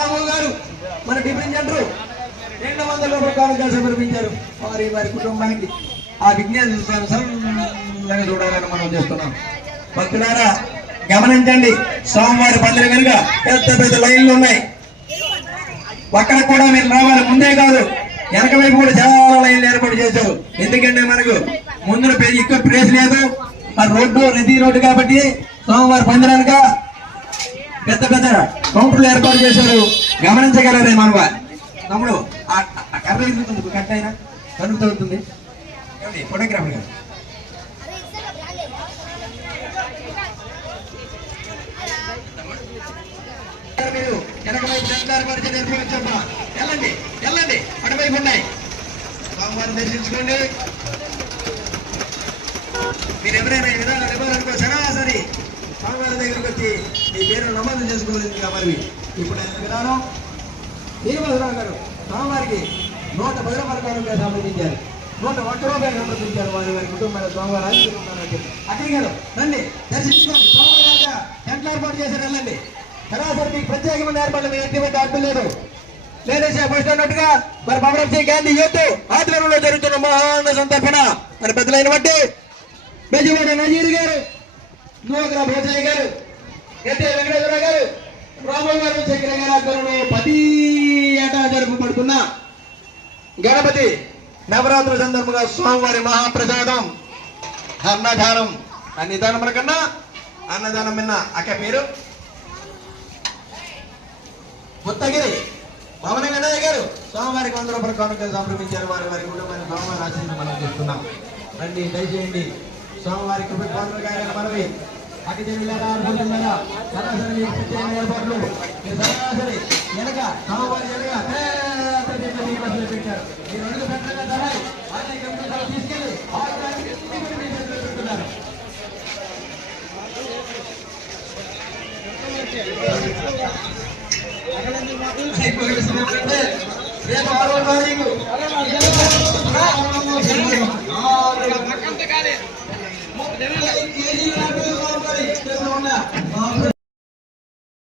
రాము గారు మన tiffin centre 200 రూపాయల కానుకలు సమర్పించారు. వారి వారి కుటుంబానికి ఆ విజ్ఞానం చూడాలని మనం చేస్తున్నాం. భక్తులారా గమనించండి, సోమవారి పందిరి కనుక పెద్ద పెద్ద లైన్లు ఉన్నాయి. అక్కడ కూడా మీరు రావాలి. ముందే కాదు, వెనక వైపు కూడా చాలా లైన్లు ఏర్పాటు చేశారు. ఎందుకంటే మనకు ముందు ఎక్కువ ప్లేస్ లేదు, మరి రోడ్డు నదీ రోడ్డు కాబట్టి సోమవారి పందిరనక పెద్ద పెద్ద కౌంటర్లు ఏర్పాటు చేశారు. గమనించగలరే మనవా తమ్ముడు? కర్ర కట్ అయినా కనుక అవుతుంది. ఫోటోగ్రాఫర్ గారు మీరు వెనక వైపు పరిచయం నిర్వహించమ్మా. వెళ్ళండి వెళ్ళండి, అటువైపు ఉన్నాయి. సోమవారం దర్శించుకోండి. మీరు ఎవరైనా విధానాలు ఇవ్వాలనుకో సరాసరి సోమవారం దగ్గరికి వచ్చి మీ పేరు నమోదు చేసుకోవాల్సిందిగా. మరి ఇప్పుడు విధానం శ్రీనివాసరావు గారు సోమవారికి 110 రూపాయల కానుకగా సమర్పించారు. 101 రూపాయలు సమర్పించారు. వారి వారి కుటుంబాల సోమవారాన్ని అక్కడికి గారు రండి, దర్శించుకోండి. సోమవారం ఎంత ఏర్పాటు చేశారు, వెళ్ళండి. సరాసరి మీకు ప్రత్యేకమైన ఏర్పాట్లు మీ ఎటువంటి అర్థం లేదు. లేడీసే ఫస్ట్ అన్నట్టుగా మరి భవనం గాంధీ యూత్ ఆధ్వర్యంలో జరుగుతున్న మహాన్న సంతర్పణ మరి పెద్దలైన బట్టి బెజవాడ నజీర్ గారు, నూకర భోజయ్య గారు, ఎత్తే వెంకటేశ్వర గారు, రామయ్య గారు, శంకర గారి ఆధ్వర్యంలో 10 ఏటా జరుపుబడుతున్న గణపతి నవరాత్రుల సందర్భంగా సోమవారి మహాప్రసాదం అన్నదానం. అన్నదానం కన్నా అన్నదానం విన్న అక్క పేరు ముత్తగిరి భవన వినయ్ గారు సోమవారికి 100 రూపాయల కానుకలు సమర్పించారు. వారి వారి కుటుంబాన్ని సోమవారి ఆశీర్వాదం మనం చేస్తున్నాం. రండి, దయచేయండి. సోమవారి కృపగాయన మనవి అటు జిల్లారా సరాసరి ఏర్పాట్లు సరాసరి వెనక సోమవారి పెట్టారు. ఈ 2 గంటల తీసుకెళ్ళి పెడుతున్నారు. రేపు 6వ తారీఖు